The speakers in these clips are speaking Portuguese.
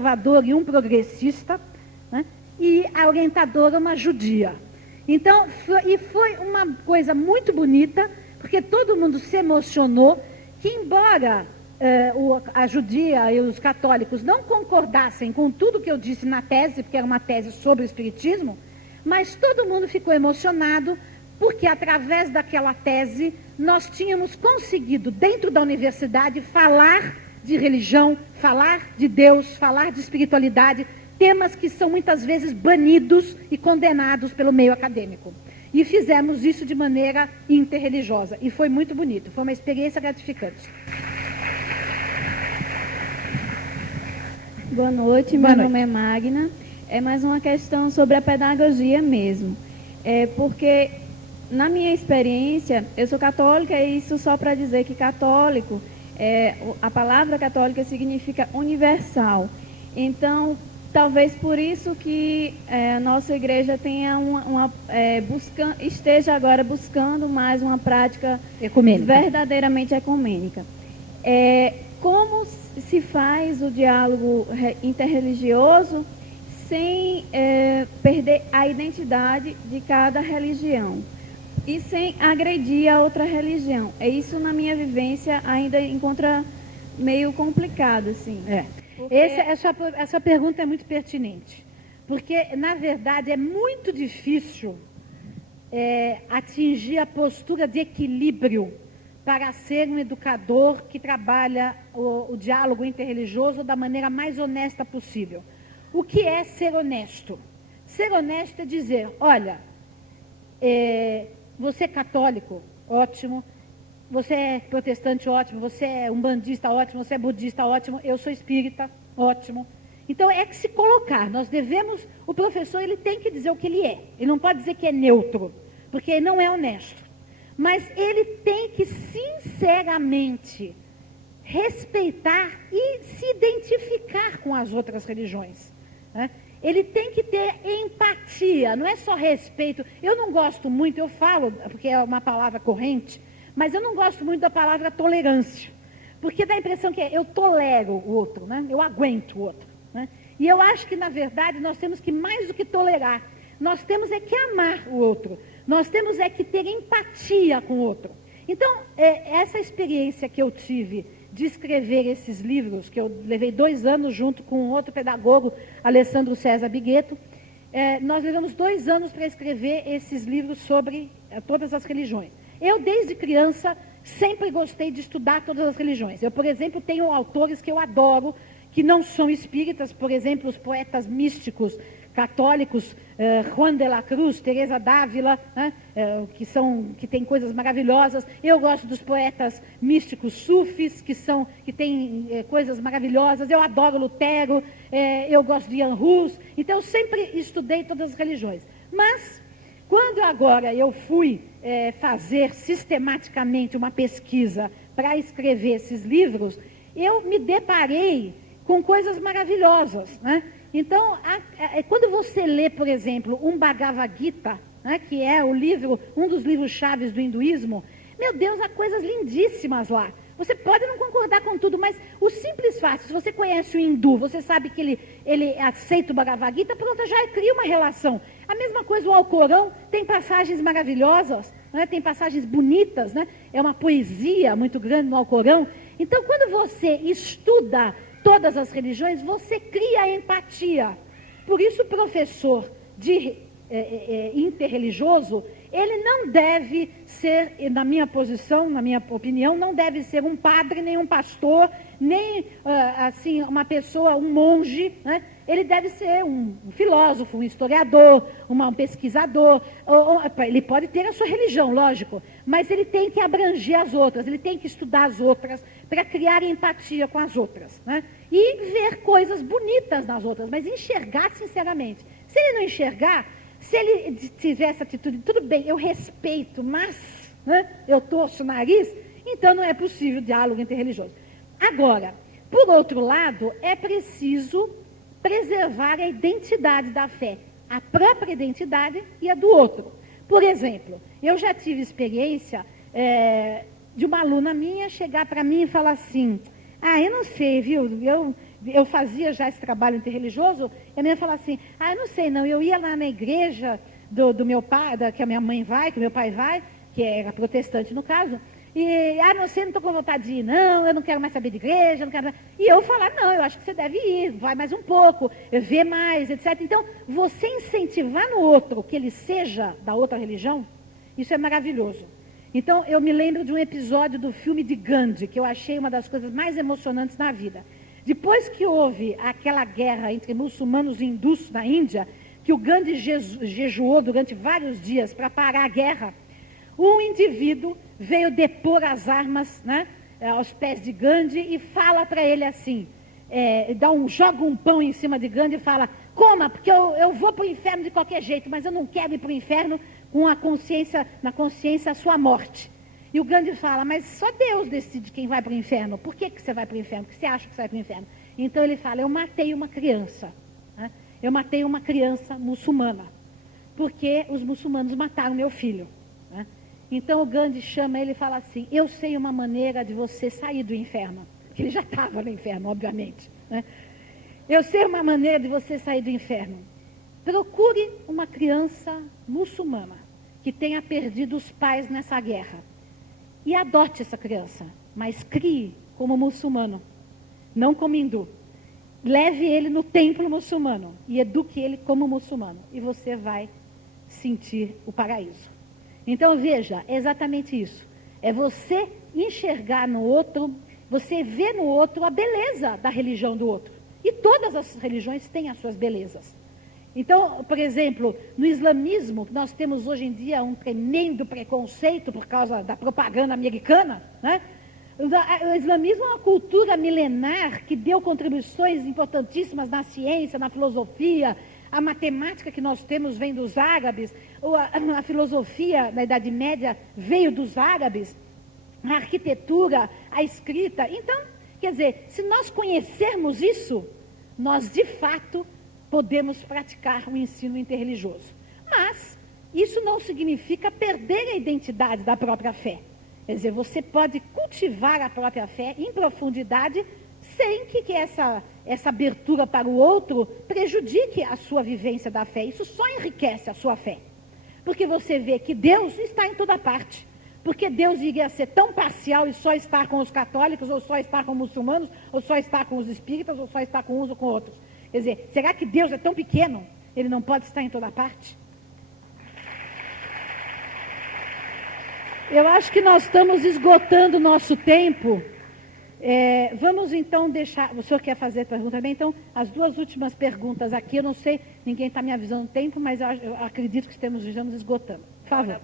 conservador e um progressista, né? E a orientadora uma judia. Então, foi uma coisa muito bonita, porque todo mundo se emocionou, que embora a judia e os católicos não concordassem com tudo que eu disse na tese, porque era uma tese sobre o espiritismo, mas todo mundo ficou emocionado, porque através daquela tese nós tínhamos conseguido, dentro da universidade, falar de religião, falar de Deus, falar de espiritualidade, temas que são muitas vezes banidos e condenados pelo meio acadêmico. E fizemos isso de maneira interreligiosa, e foi muito bonito, foi uma experiência gratificante. Boa noite, meu nome é Magna. É mais uma questão sobre a pedagogia mesmo. Porque, na minha experiência, eu sou católica, e isso só para dizer que católico, a palavra católica significa universal. Então, talvez por isso que a nossa igreja tenha esteja agora buscando mais uma prática ecumênica, verdadeiramente ecumênica. Como se faz o diálogo interreligioso sem perder a identidade de cada religião e sem agredir a outra religião? Isso, na minha vivência, ainda encontra meio complicado, assim. Essa pergunta é muito pertinente, porque, na verdade, é muito difícil atingir a postura de equilíbrio para ser um educador que trabalha o diálogo interreligioso da maneira mais honesta possível. O que é ser honesto? Ser honesto é dizer, olha, você é católico, ótimo, você é protestante, ótimo, você é umbandista, ótimo, você é budista, ótimo, eu sou espírita, ótimo. Então, é que se colocar, nós devemos, o professor ele tem que dizer o que ele é, ele não pode dizer que é neutro, porque ele não é honesto. Mas ele tem que, sinceramente, respeitar e se identificar com as outras religiões, né? Ele tem que ter empatia, não é só respeito. Eu não gosto muito, eu falo, porque é uma palavra corrente, mas eu não gosto muito da palavra tolerância, porque dá a impressão que eu tolero o outro, né? Eu aguento o outro, né? E eu acho que, na verdade, nós temos que, mais do que tolerar, nós temos que amar o outro. Nós temos que ter empatia com o outro. Então, essa experiência que eu tive de escrever esses livros, que eu levei 2 anos junto com outro pedagogo, Alessandro César Bigueto, nós levamos 2 anos para escrever esses livros sobre todas as religiões. Eu, desde criança, sempre gostei de estudar todas as religiões. Eu, por exemplo, tenho autores que eu adoro, que não são espíritas, por exemplo, os poetas místicos católicos, Juan de la Cruz, Teresa d'Ávila, né, que tem coisas maravilhosas. Eu gosto dos poetas místicos sufis, que têm coisas maravilhosas. Eu adoro Lutero, eu gosto de Jan Hus. Então, eu sempre estudei todas as religiões. Mas, quando agora eu fui fazer sistematicamente uma pesquisa para escrever esses livros, eu me deparei com coisas maravilhosas, né? Então, quando você lê, por exemplo, um Bhagavad Gita, né, que é um dos livros chaves do hinduísmo, meu Deus, há coisas lindíssimas lá. Você pode não concordar com tudo, mas o simples fato, se você conhece o hindu, você sabe que ele aceita o Bhagavad Gita, pronto, já cria uma relação. A mesma coisa o Alcorão, tem passagens maravilhosas, né, tem passagens bonitas, né, é uma poesia muito grande no Alcorão. Então, quando você estuda todas as religiões, você cria empatia. Por isso, o professor interreligioso, ele não deve ser, na minha posição, na minha opinião, não deve ser um padre, nem um pastor, nem assim, uma pessoa, um monge, né? Ele deve ser um filósofo, um historiador, um pesquisador. Ele pode ter a sua religião, lógico, mas ele tem que abranger as outras, ele tem que estudar as outras para criar empatia com as outras, né? E ver coisas bonitas nas outras, mas enxergar sinceramente. Se ele não enxergar, se ele tiver essa atitude, tudo bem, eu respeito, mas, né, eu torço o nariz, então não é possível diálogo interreligioso. Agora, por outro lado, é preciso preservar a identidade da fé, a própria identidade e a do outro. Por exemplo, eu já tive experiência de uma aluna minha chegar para mim e falar assim, eu não sei, viu, eu fazia já esse trabalho interreligioso, e a menina falava assim, eu não sei não, eu ia lá na igreja do meu pai, que a minha mãe vai, que o meu pai vai, que era protestante no caso, e, não sei, não estou com vontade de ir, não, eu não quero mais saber de igreja, não quero mais... E eu falar, não, eu acho que você deve ir, vai mais um pouco, vê mais, etc. Então, você incentivar no outro que ele seja da outra religião, isso é maravilhoso. Então, eu me lembro de um episódio do filme de Gandhi, que eu achei uma das coisas mais emocionantes na vida. Depois que houve aquela guerra entre muçulmanos e hindus na Índia, que o Gandhi jejuou durante vários dias para parar a guerra, um indivíduo veio depor as armas, né, aos pés de Gandhi e fala para ele assim, joga um pão em cima de Gandhi e fala, coma, porque eu vou para o inferno de qualquer jeito, mas eu não quero ir para o inferno com na consciência a sua morte. E o Gandhi fala, mas só Deus decide quem vai para o inferno. Por que você vai para o inferno? Por que você acha que você vai para o inferno? Então ele fala, eu matei uma criança. Né? Eu matei uma criança muçulmana. Porque os muçulmanos mataram meu filho. Né? Então o Gandhi chama ele e fala assim, eu sei uma maneira de você sair do inferno. Porque ele já estava no inferno, obviamente. Né? Eu sei uma maneira de você sair do inferno. Procure uma criança muçulmana que tenha perdido os pais nessa guerra. E adote essa criança, mas crie como muçulmano, não como hindu. Leve ele no templo muçulmano e eduque ele como muçulmano. E você vai sentir o paraíso. Então veja, é exatamente isso. É você enxergar no outro, você ver no outro a beleza da religião do outro. E todas as religiões têm as suas belezas. Então, por exemplo, no islamismo, nós temos hoje em dia um tremendo preconceito por causa da propaganda americana, né? O islamismo é uma cultura milenar que deu contribuições importantíssimas na ciência, na filosofia, a matemática que nós temos vem dos árabes, a filosofia da Idade Média veio dos árabes, a arquitetura, a escrita. Então, quer dizer, se nós conhecermos isso, nós de fato podemos praticar o ensino interreligioso. Mas isso não significa perder a identidade da própria fé. Quer dizer, você pode cultivar a própria fé em profundidade sem que essa abertura para o outro prejudique a sua vivência da fé. Isso só enriquece a sua fé. Porque você vê que Deus está em toda parte. Porque Deus iria ser tão parcial e só estar com os católicos, ou só estar com os muçulmanos, ou só estar com os espíritas, ou só estar com uns ou com outros. Quer dizer, será que Deus é tão pequeno, ele não pode estar em toda parte? Eu acho que nós estamos esgotando o nosso tempo. Vamos então deixar... O senhor quer fazer a pergunta também? Então, as duas últimas perguntas aqui, eu não sei, ninguém está me avisando o tempo, mas eu acredito que estamos esgotando. Por favor.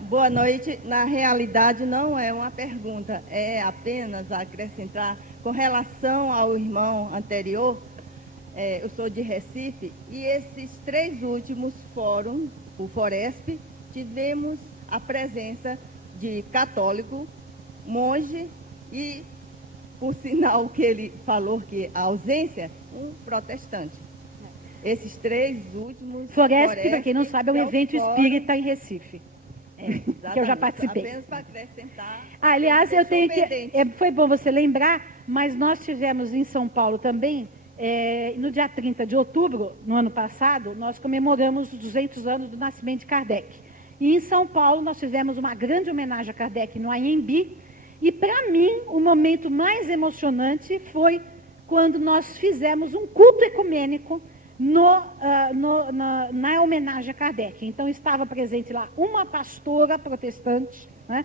Boa noite. Na realidade, não é uma pergunta, é apenas acrescentar com relação ao irmão anterior. Eu sou de Recife, e esses 3 últimos fóruns, o Foresp, tivemos a presença de católico, monge e, por sinal que ele falou que a ausência, um protestante. Esses 3 últimos... Foresp, para quem não sabe, é um evento espírita em Recife. Que eu já participei. Apenas para acrescentar. Aliás, eu tenho que... foi bom você lembrar, mas nós tivemos em São Paulo também... no dia 30 de outubro, no ano passado, nós comemoramos os 200 anos do nascimento de Kardec. E em São Paulo nós fizemos uma grande homenagem a Kardec no Anhembi. E para mim, o momento mais emocionante foi quando nós fizemos um culto ecumênico na homenagem a Kardec. Então estava presente lá uma pastora protestante, né?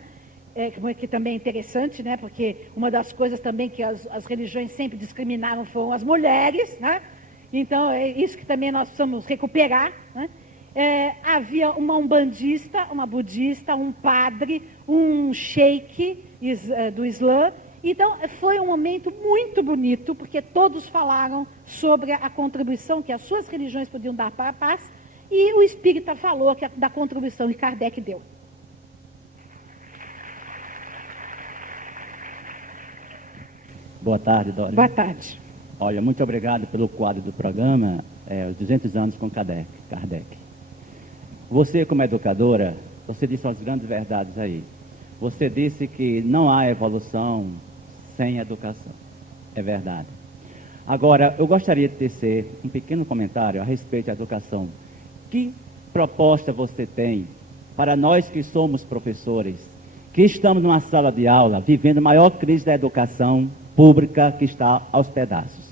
Que também é interessante, né? Porque uma das coisas também que as religiões sempre discriminaram foram as mulheres, né? Então, é isso que também nós precisamos recuperar, né? Havia uma umbandista, uma budista, um padre, um sheik do Islã. Então, foi um momento muito bonito, porque todos falaram sobre a contribuição que as suas religiões podiam dar para a paz, e o espírita falou da contribuição que Kardec deu. Boa tarde, Dória. Boa tarde. Olha, muito obrigado pelo quadro do programa, os 200 anos com Kardec. Você, como educadora, você disse as grandes verdades aí. Você disse que não há evolução sem educação. É verdade. Agora, eu gostaria de tecer um pequeno comentário a respeito da educação. Que proposta você tem para nós que somos professores, que estamos numa sala de aula, vivendo a maior crise da educação pública que está aos pedaços?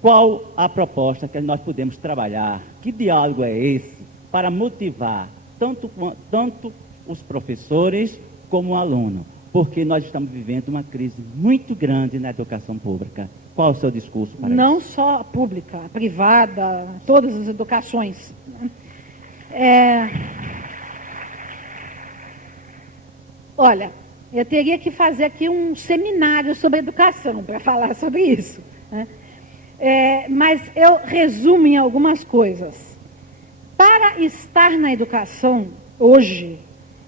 Qual a proposta que nós podemos trabalhar? Que diálogo é esse para motivar tanto os professores como o aluno? Porque nós estamos vivendo uma crise muito grande na educação pública. Qual o seu discurso para isso? Não só a pública, a privada, todas as educações. Olha, eu teria que fazer aqui um seminário sobre educação para falar sobre isso, né? Mas eu resumo em algumas coisas. Para estar na educação, hoje,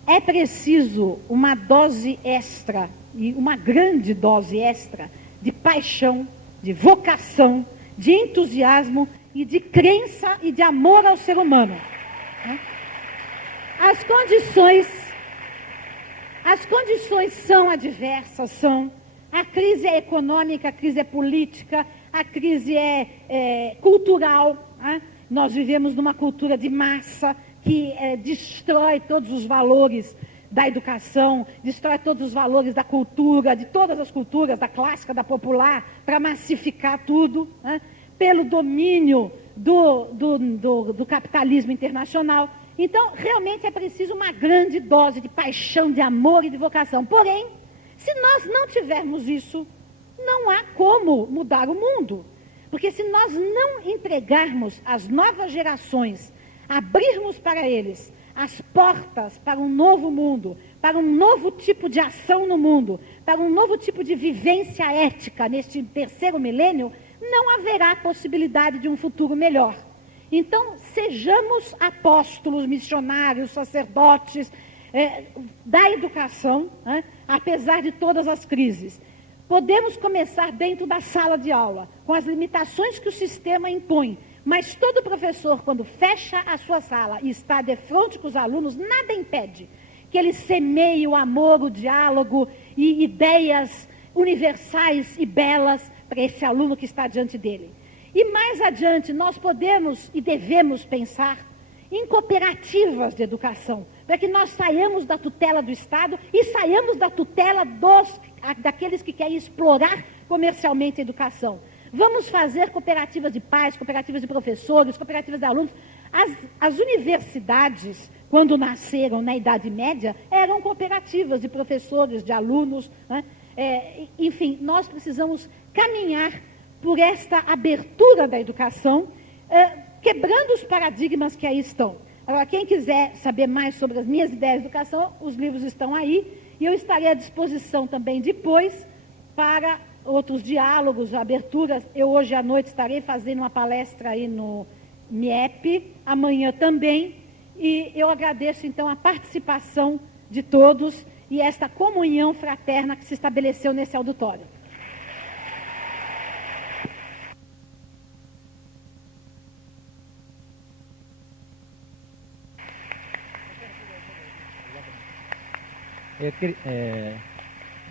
é preciso uma dose extra, e uma grande dose extra, de paixão, de vocação, de entusiasmo e de crença e de amor ao ser humano. As condições são adversas, a crise é econômica, a crise é política, a crise é cultural, né? Nós vivemos numa cultura de massa que destrói todos os valores da educação, destrói todos os valores da cultura, de todas as culturas, da clássica, da popular, para massificar tudo, né? Pelo domínio do capitalismo internacional. Então, realmente é preciso uma grande dose de paixão, de amor e de vocação. Porém, se nós não tivermos isso, não há como mudar o mundo. Porque se nós não entregarmos às novas gerações, abrirmos para eles as portas para um novo mundo, para um novo tipo de ação no mundo, para um novo tipo de vivência ética neste terceiro milênio, não haverá possibilidade de um futuro melhor. Então, sejamos apóstolos, missionários, sacerdotes da educação, né, apesar de todas as crises. Podemos começar dentro da sala de aula, com as limitações que o sistema impõe, mas todo professor, quando fecha a sua sala e está de frente com os alunos, nada impede que ele semeie o amor, o diálogo e ideias universais e belas para esse aluno que está diante dele. E mais adiante, nós podemos e devemos pensar em cooperativas de educação, para que nós saiamos da tutela do Estado e saiamos da tutela daqueles que querem explorar comercialmente a educação. Vamos fazer cooperativas de pais, cooperativas de professores, cooperativas de alunos. As universidades, quando nasceram na Idade Média, eram cooperativas de professores, de alunos, né? Enfim, nós precisamos caminhar por esta abertura da educação, quebrando os paradigmas que aí estão. Agora, quem quiser saber mais sobre as minhas ideias de educação, os livros estão aí, e eu estarei à disposição também depois para outros diálogos, aberturas. Eu hoje à noite estarei fazendo uma palestra aí no MIEP, amanhã também, e eu agradeço então a participação de todos e esta comunhão fraterna que se estabeleceu nesse auditório.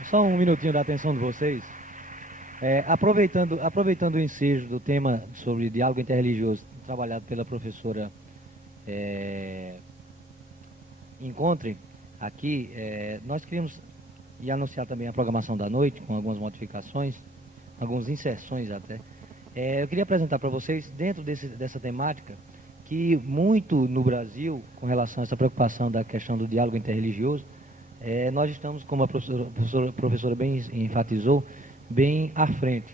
Só um minutinho da atenção de vocês. Aproveitando o ensejo do tema sobre diálogo interreligioso, trabalhado pela professora Encontre, aqui, nós queríamos anunciar também a programação da noite, com algumas modificações, algumas inserções até. Eu queria apresentar para vocês, dentro dessa temática, que muito no Brasil, com relação a essa preocupação da questão do diálogo interreligioso, nós estamos, como a professora bem enfatizou, bem à frente.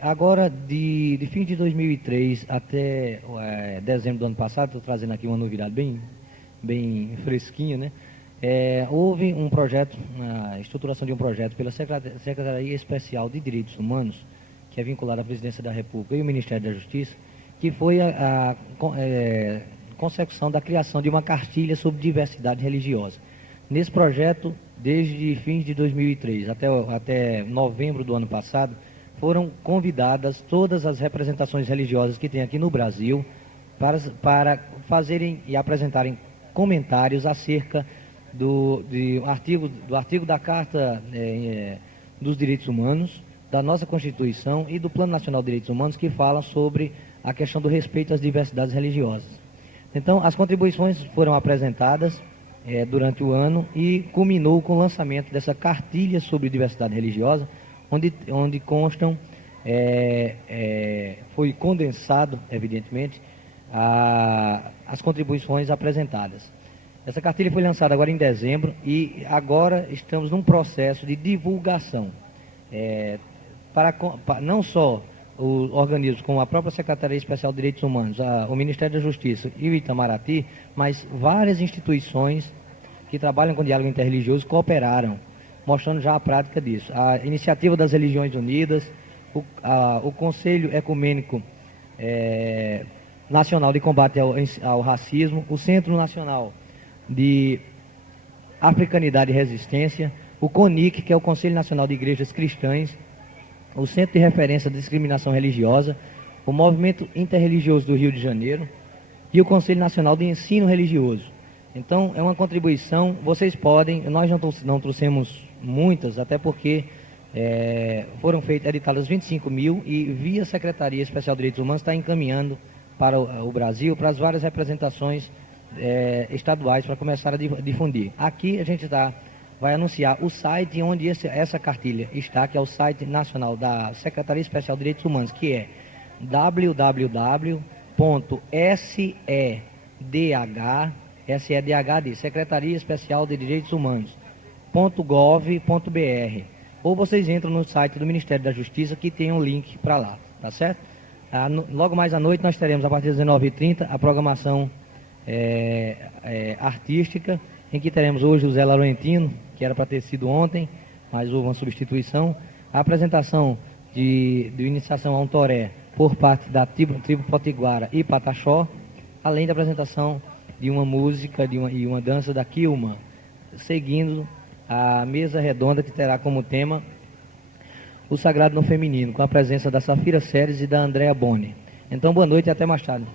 Agora, de fim de 2003 até dezembro do ano passado, estou trazendo aqui uma novidade bem fresquinha, né? Houve um projeto, a estruturação de um projeto pela Secretaria Especial de Direitos Humanos, que é vinculada à Presidência da República e o Ministério da Justiça, que foi a consecução da criação de uma cartilha sobre diversidade religiosa. Nesse projeto, desde fins de 2003 até novembro do ano passado, foram convidadas todas as representações religiosas que tem aqui no Brasil para fazerem e apresentarem comentários acerca do artigo da Carta dos Direitos Humanos, da nossa Constituição e do Plano Nacional de Direitos Humanos, que fala sobre a questão do respeito às diversidades religiosas. Então, as contribuições foram apresentadas durante o ano e culminou com o lançamento dessa cartilha sobre diversidade religiosa, onde constam, foi condensado, evidentemente, as contribuições apresentadas. Essa cartilha foi lançada agora em dezembro e agora estamos num processo de divulgação, para não só os organismos como a própria Secretaria Especial de Direitos Humanos, o Ministério da Justiça e o Itamaraty, mas várias instituições que trabalham com diálogo interreligioso cooperaram, mostrando já a prática disso. A iniciativa das Religiões Unidas, o Conselho Ecumênico Nacional de Combate ao Racismo, o Centro Nacional de Africanidade e Resistência, o CONIC, que é o Conselho Nacional de Igrejas Cristãs, o Centro de Referência de Discriminação Religiosa, o Movimento Interreligioso do Rio de Janeiro e o Conselho Nacional de Ensino Religioso. Então, é uma contribuição, vocês podem, nós não trouxemos muitas, até porque foram editadas 25 mil e via Secretaria Especial de Direitos Humanos está encaminhando para o Brasil, para as várias representações estaduais, para começar a difundir. Aqui a gente vai anunciar o site onde essa cartilha está, que é o site nacional da Secretaria Especial de Direitos Humanos, que é www.sedh, Secretaria Especial de Direitos Humanos, .gov.br, ou vocês entram no site do Ministério da Justiça, que tem um link para lá, tá certo? Logo mais à noite nós teremos, a partir das 19h30, a programação artística, em que teremos hoje o Zé Laurentino, que era para ter sido ontem, mas houve uma substituição, a apresentação de iniciação a um toré por parte da tribo Potiguara e Pataxó, além da apresentação de uma música e uma dança da Quilma, seguindo a mesa redonda que terá como tema o Sagrado no Feminino, com a presença da Safira Seres e da Andréa Boni. Então, boa noite e até mais tarde.